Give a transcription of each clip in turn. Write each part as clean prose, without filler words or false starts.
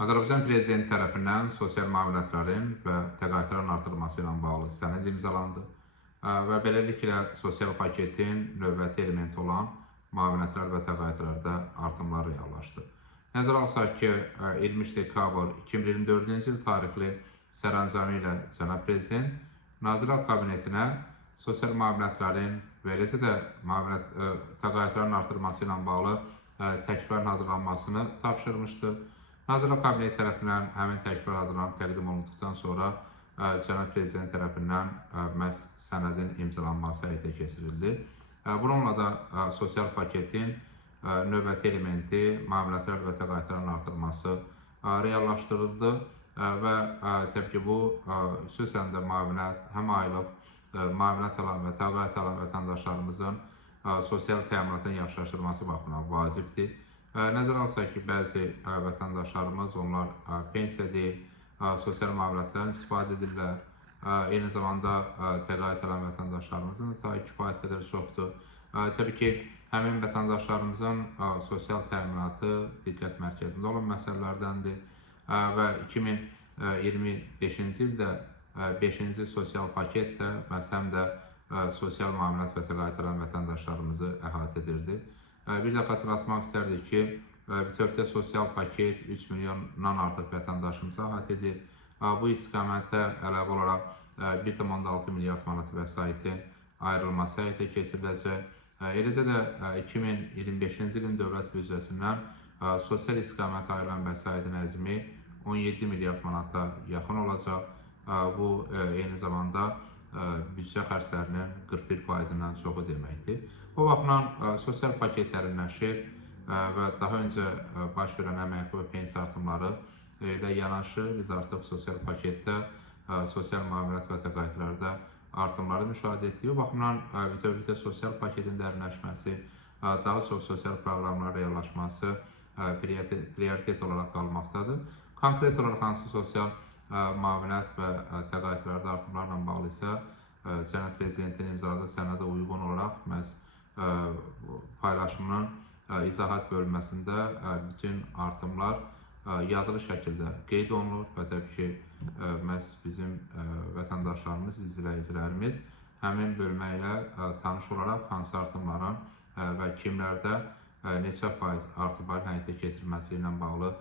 Azərbaycan Prezidenti tərəfindən sosial müavinətlərin və təqaüdlərin artırılması ilə bağlı sənəd imzalandı və beləliklə sosial paketin növbəti elementi olan müavinətlər və təqaüdlərdə artımlar reallaşdı. Nəzərə alsaq ki, 23 dekabr 2024-cü il tarixli sərəncamı ilə Cənab Prezident Nazirlər Kabinetinə sosial müavinətlərin və eləcə də təqaüdlərin artırılması ilə bağlı təkliflərin hazırlanmasını tapşırmışdır. Nazirlər Kabineti tərəfindən həmin təkliflər hazırlanıb təqdim olunduqdan sonra Cənab Prezident tərəfindən məhz sənədin imzalanması həyata keçirildi. Bununla da sosial paketin növbəti elementi müavinətlər və təqaüdlərin artırılması reallaşdırıldı və təbii ki, bu xüsusən də müavinət, həm aylıq müavinət alan və təqaüd alan vətəndaşlarımızın sosial təminatın yaxşılaşdırılması baxımından vacibdir. Nəzərə alsaq ki, bəzi vətəndaşlarımız, onlar pensiya deyil, sosial müavinətlərdən istifadə edirlər. Eyni zamanda təqaüd alan vətəndaşlarımızın da kifayət qədər çoxdur. Təbii ki, həmin vətəndaşlarımızın sosial təminatı diqqət mərkəzində olan məsələlərdəndir və 2025-ci ildə 5-ci sosial paket də məhz həm də sosial müavinət və təqaüd alan vətəndaşlarımızı əhatə edirdi. Bir də xatırlatmaq istərdik ki, bütövlükdə sosial paket 3 milyondan artıq vətəndaşımızı əhatə edir. Bu istiqamətdə əlavə olaraq 1,6 milyard manat vəsaitin ayrılması həyata keçiriləcək. Eləcə də 2025-ci ilin dövlət büdcəsindən sosial istiqamətə ayrılan vəsaitin həcmi 17 milyard manata yaxın olacaq. Bu eyni zamanda büdcə xərclərinin 41%-dən çoxu deməkdir. Bu baxımdan sosial paket dərinləşir və daha öncə baş verən əmək və pensiya artımları ilə yanaşı biz artıq sosial paketdə sosial müavinət və təqaüdlərdə artımları müşahidə etdik. Bu baxımdan bütövlükdə sosial paketin dərinləşməsi, daha çox sosial proqramların reallaşması prioritet olaraq qalmaqdadır. Konkret olaraq hansı sosial müavinət və təqaüdlərdə artımlarla bağlı isə Cənab Prezidentin imzaladığı sənədə uyğun olaraq məhz paylaşımının izahat bölməsində bütün artımlar yazılı şəkildə qeyd olunur və təbii ki, məhz bizim vətəndaşlarımız, izləyicilərimiz həmin bölmə ilə tanış olaraq hansı artımların və kimlərdə neçə faiz artımların həyata keçirilməsi ilə bağlı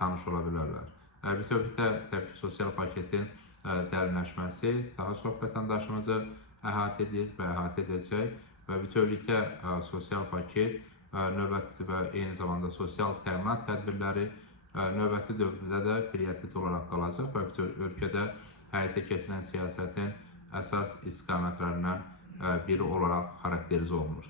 tanış ola bilərlər. Bütövlükdə təbii ki, sosial paketin dərinləşməsi daha çox vətəndaşımızı əhatə edir və əhatə edəcək və bütövlükdə sosial paket növbəti və eyni zamanda sosial təminat tədbirləri növbəti dövrdə də prioritet olaraq qalacaq və bütün ölkədə həyata keçirilən siyasətin əsas istiqamətlərindən biri olaraq xarakterizə olunur.